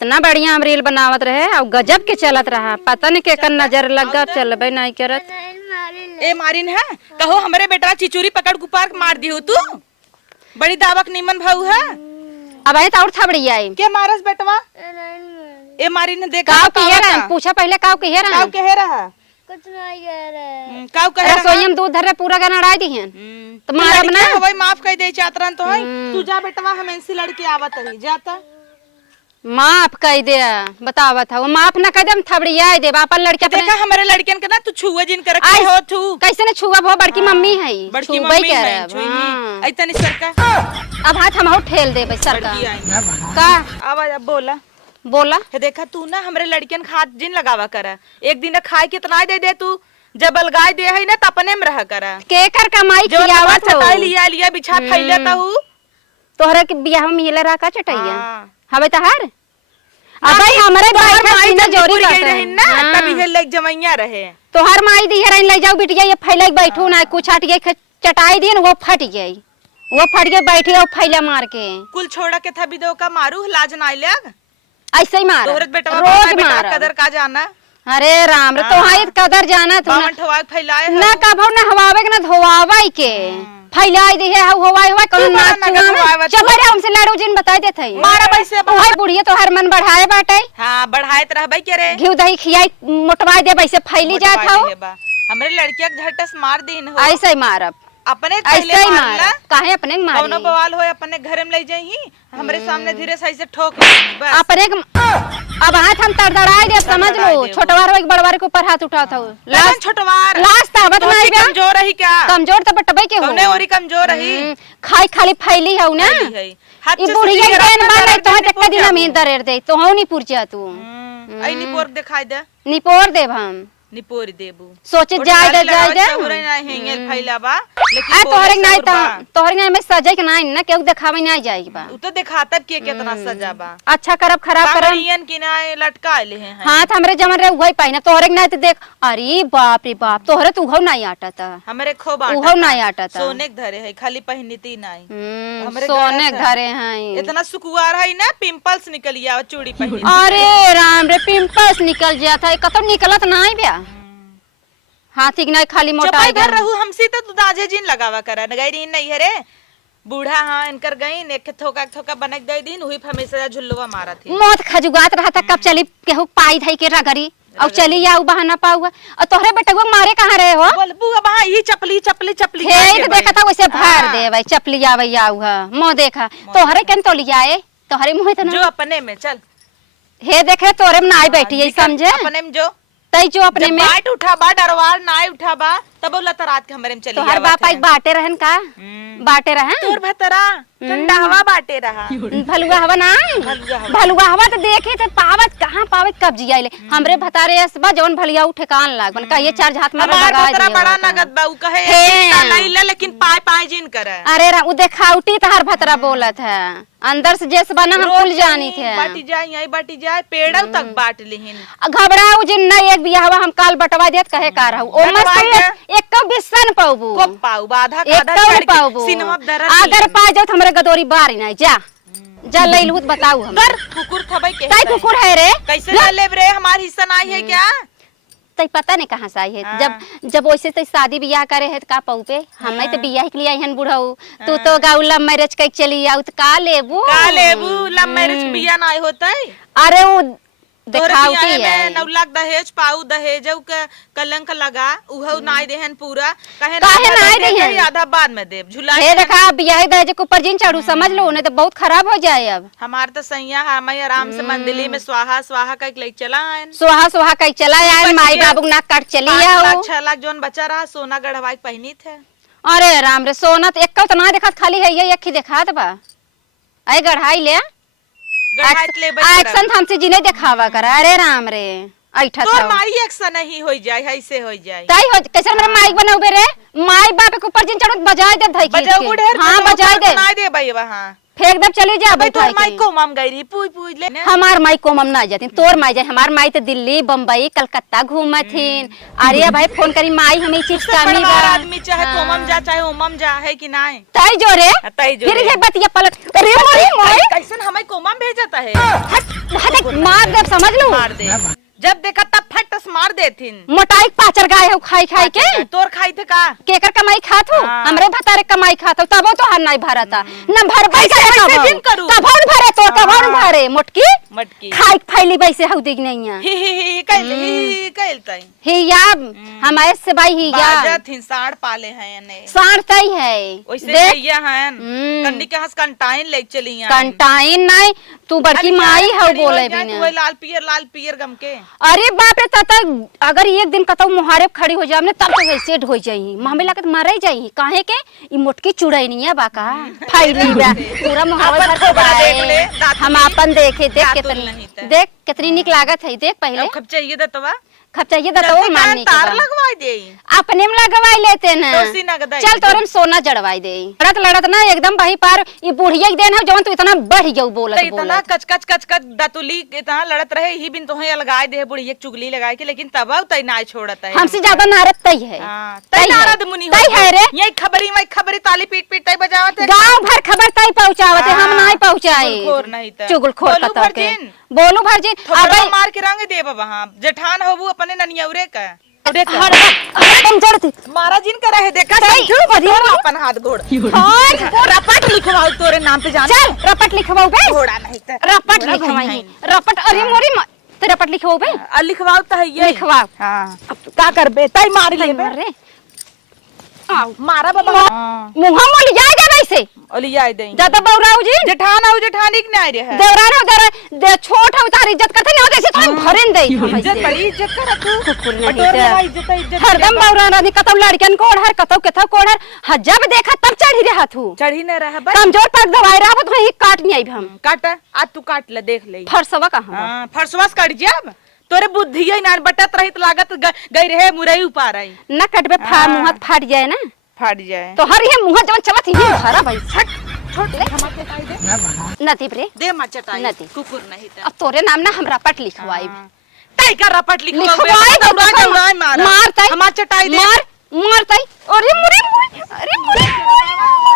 इतना बढ़िया हम रील बनावत रहे और गजब के चलत रहा, पता नहीं केकर नजर लग गया, चलबे नहीं करत। ए मारिन है कहो हमरे बेटा चिचुरी पकड़ कुपार मार दी हो तू, बड़ी दावक नीमन भाऊ है। अब आई तो और थबड़ी आई के मारस बेटवा ए मारिन देखा काव कहे रहा, पूछा पहले काव कहे रहा, काव कहे रहा कुछ नहीं कह रहे। काव कहे रहा रसोई में दूध धर रहे पूरा गाना अड़ाई दी हैं तो मारब ना हवाई माफ कर दे चातरन तो है तू जा बेटवा हम इनसे लड़के आवत रही जाता माफ कह दे, बतावत है वो माफ न कर दे हम थबड़ी आई दे अपन लड़के अपने। देखा हमारे लड़कियन के ना तू छुआ जिन कर रखे हो तू कैसे ने छुआ वो बड़की मम्मी है बड़की छुबई मम्मी कह है रहे छुई ऐ तनी सरका अब हाथ हम और ठेल दे भाई सरका लड़की आई का आवाज अब बोला बोला हे देखा तू ना हमरे लड़कियन खाद जिन लगावा कर एक दिन खाए कितना दे दे तू जब अलगाय दे है ना त अपने में रह कर केकर कमाई जो खियावत हो चटाई लिया लिया बिछा फैलता हूं तोहरे के बियाह में मिले रहा का चटैया हाँ। हवे तहार अबे हमरे भाई का सीना जोरी गई करते रही ना हैं तभी हे लग जमैया रहे तोहर माई दी है ले जाओ बिटिया ये फैले बैठू ना कुछ हट गई चटाई दी वो फट गई वो फट गई बैठी और फैला मार के कुल छोड़ा के था बिदो का मारू लाज ना लग ऐसे ही मार तोहरत बेटा रोज बेटा मार कदर का जाना अरे राम रे तो हाई कदर जाना तू बावन ठवाक फैलाए ना कभो ना हवावे के ना धोवावे के फैलाई दी है हवाई हवाई कौन ना छुआ चबरे हमसे लड़ो जिन बताई देत है मारा वैसे ओए बुढ़िया तो हर मन बढ़ाए बाटे हां बढ़ाएत रहबे के रे घी दही खियाई मोटवाई दे वैसे फैली जात हो हमरे लड़किया के झटस मार दीन हो ऐसे ही मारब अपने ऐसे ही मार काहे अपने के मारी कौनो बवाल हो अपने घर में ले जाई हमरे सामने धीरे सही से ठोक बस अपने अब हाथ हम तड़तड़ाए दे समझ लो छोटवार एक बड़वार के ऊपर हाथ उठाता हो लास्ट छोटवार लास्ट तावत तो नहीं बे कमजोर रही क्या कमजोर तो बटबे के हो कौने ओरी कमजोर रही खाई खाली फैली हो ना हाथ ई बुढ़िया केन बाने तो तक दिन में दरेर दे तो हो नहीं पुरजा तू आई निपोर दिखाई दे निपोर देब हम निपोर देबू सोचे जाय दे सबरे ना हेंगेल फैलाबा लेकिन आ तोहरे नहीं तो तोहरे नहीं में सजे के नहीं ना केहू देखावे नहीं जाई बा उ तो दिखाता के कितना सजाबा अच्छा करब खराब करब पागलियन की ना लटका ले हैं हाथ हमरे जमन रे उहई पाई ना तोहरे नहीं तो देख अरे बाप रे बाप तोहरे तो उहौ नहीं आटत हमरे खूब उहौ नहीं आटत सोने के धरे है खाली पहनती नहीं हमरे सोने धरे हैं इतना सुकुवार है ना पिंपल्स निकलिया चूड़ी पहनी अरे राम रे पिंपल्स निकल जाता है कतो निकलत नहीं बया हाथी के नहीं खाली मोटाई घर रहू हमसी तो तू दाजे जिन लगावा करा नगैरी नहीं है रे बूढ़ा हां इनकर गई एक थोका थोका बनक दे दिन हुई हमेशा झुल्लुआ मारा थी मौत खजुगात रहा था कब चली केहू पाई धई के रगरी अब चली आऊ बहाना पाऊगा और तोहरे बेटवा मारे कहां रहे हो बोल बुआ बहा ई चपली चपली चपली हे देखा था वैसे भर दे भाई चपली आवे आऊ है मो देखा तोहरे केन तो लियाए तोहरे मुंह इतना जो अपने में चल हे देखे तोरे में नाई बैठी है समझे अपने में जो तई जो अपने में बाट उठा बा डरवार नाई उठा बा तब बोला त रात के हमरे में चली तो हर बाप एक बाटे रहन का बाटे रहन तोर भतरा ठंडा हवा बाटे रहा भलुआ हवा ना भलुआ हवा तो देखे थे पावत कहां पावत कब जियाले हमरे भतारे असबा जवन भलिया उठे कान लागन का ये चार हाथ में हमार लगा भतरा बड़ा नगद बा उ कहे नहीं ले लेकिन पाए पाए जिन करे अरे उ देखाउटी तहार भतरा बोलत है अंदर से जैसे बना हम भूल जानी थे बाटी जाए यही बाटी जाए पेड़ तक बाट लिहिन घबराऊ जिन नहीं एक बियाहवा हम काल बटवा देत कहे का रहू ओ मस्त एक कब बिसन पाऊबू को पाऊ आधा एक कब पाऊबू अगर पा जाओ तो हमरे गदोरी बारी नहीं जा लइलहुत बताऊ हम कर कुकुर थबई के ताई कुकुर है रे कैसे ले लेब रे हमार हिस्सा नहीं है क्या तई पता नहीं कहां से आई है जब वैसे तई शादी बियाह करे है का पाऊ पे हमें तो बियाह के लिए आई हन बुढ़ऊ तू तो गाँव लव मैरिज कई चली आउ तो का लेबू लव मैरिज बियाह नहीं होता है अरे वो दिखावटी है 9 लाख दहेज पाऊ दहेज के कलंक लगा उहौ नाई देहन पूरा काहे नाई देहन आधा बाद में देब झुला हे देखा बियाह दहेज के ऊपर जिन चढ़ू समझ लो नहीं तो बहुत खराब हो जाए अब हमार तो सैया हम आराम से मंदिली में स्वाहा स्वाहा का ले चला आयन स्वाहा स्वाहा कई चला आयन माई बाबू नाक काट चली आओ 6 लाख जोन बचा रहा सोना गढ़वाई पहनी थे अरे राम रे सोना तो एक तो ना देखा खाली है ये अखी दिखात बा आई गढ़ाई ले एक्शन हमसे जिने दिखावा कर अरे राम रे ऐठा तोर माई एक्शन नहीं हो जाए ऐसे हो जाए ताई हो कैसे मेरा माइक बनाओ बे रे माई बाप के ऊपर जिन चढ़त बजाय दे धई बजाओ बुढ़े हां बजाय दे सुनाई दे भाई वहां फेंक दब चली जा भाई तोर माई को माम गई रही पूछ पूछ ले हमार माई कोमम ना जाती तोर माई जाए हमार माई तो दिल्ली बम्बई कलकत्ता घूमथिन। अरे भाई फोन करी माई हमें चीज कामी बा आदमी चाहे कोमम जा चाहे ओमम जा है कि ना है तई जोरे फिर ये बतिया पलट अरे मोरी माई कैसन हमें कोमम भेजता है हट मार दे समझ लो मार दे जब देखा तब फटस मार देथिन मोटाई पाचर गाय हो खाई खाई के तोर खाई थे का केकर कमाई खात हो हमरे भतारे कमाई खात हो तबो तो हर नहीं भरता न भर कैसे दिन करूं? कभौन भरे तो कभौन भरे मोटकी मटकी खाई फैली बैसे हउ दिख नहीं है ही कैल तई ही या हमारे से भाई ही या बाजा थिन साड़ पाले हैं ने साढ़ तई है ओइसे भैया हैं कन्नी के हंस कंटाइन ले चली हैं कंटाइन नहीं तू बड़की माई हउ बोले बिना तू लाल पियर गम के अरे बाप रे तत अगर एक दिन कतौ मुहारे खड़ी हो जाए तब तो वैसे हो जाई हमें लागत मर जाई काहे के ई मोटकी चुड़ैनिया बाका फैली बा पूरा मुहावर भर के बाए हम अपन देखे देख कितनी निक लागत है देख पहले खप चाहिए दतवा खप चाहिए तो माननी तार लगवाई दे अपने में लगवाई लेते ना दोसी नगदाई चल तोरम सोना जड़वाई दे लड़त लड़त ना एकदम भाई पार ये बुढ़िया देन है जवन तू इतना बढ़ गयो बोलत इतना कच कच कच कच दतुली इतना लड़त रहे ही बिन तो है लगाए दे बुढ़िया चुगली लगाए के लेकिन तब तई ना छोड़त है हमसे ज्यादा नारद तई है तई नारद मुनि तई है रे यही खबरी ताली पीट पीट तई बजावत है गांव भर खबर तई पहुंचावत है हम नहीं पहुंचाए खोर नहीं त चुगलखोर कतर के बोलू भरजी अबे मार के रंग देब वहां जेठान होबू अपने ननियौरे का तुम जड़ती मारा जिन करे है देखा अपन हाथ घोड़ और रपट लिखवाओ तोरे नाम पे जान चल रपट लिखवाओ बे घोड़ा नहीं त रपट लिखवाई रपट अरे मोरी ते रपट लिखवाओ बे लिखवाओ त है ये लिखवाओ हां अब का करबे तई मार लेबे रे मारा बाबा मुंह मोल जाएगा वैसे ओली आई देई ज्यादा बौराऊ जी जेठान आउ जेठानी के नहीं रे है देवरान हो दे छोट हो तार इज्जत करते नहीं जैसे तुम घरेन देई इज्जत बड़ी इज्जत कर तू कुकुर नहीं नहीं इज्जत हरदम बौरा रानी कतौ लड़कन को ओढ़र कतौ केथा को ओढ़र जब देखा तब चढ़ी रे हाथू चढ़ी न रहा बस कमजोर पग दवाई रहा तो ही काट नहीं आई हम काट आज तू काट ले देख ले फरसवा कहां हां फरसवास काट जब तोरे बुद्धि ही ना बटत रहित लागत गई रहे मुरई उपार आई न कटबे मुंह फाट जाए ना फाट जाए तो हर ये मुंह जवन चलत ही हरा भाई छट छोड़ ले हम चटाई दे नती रे दे मा चटाई नती कुकुर नहीं त अब तोरे नाम ना हम रपट लिखवाई तई का रपट लिखवाई मार मार तई हम चटाई दे मार तई अरे मुरे अरे मुरे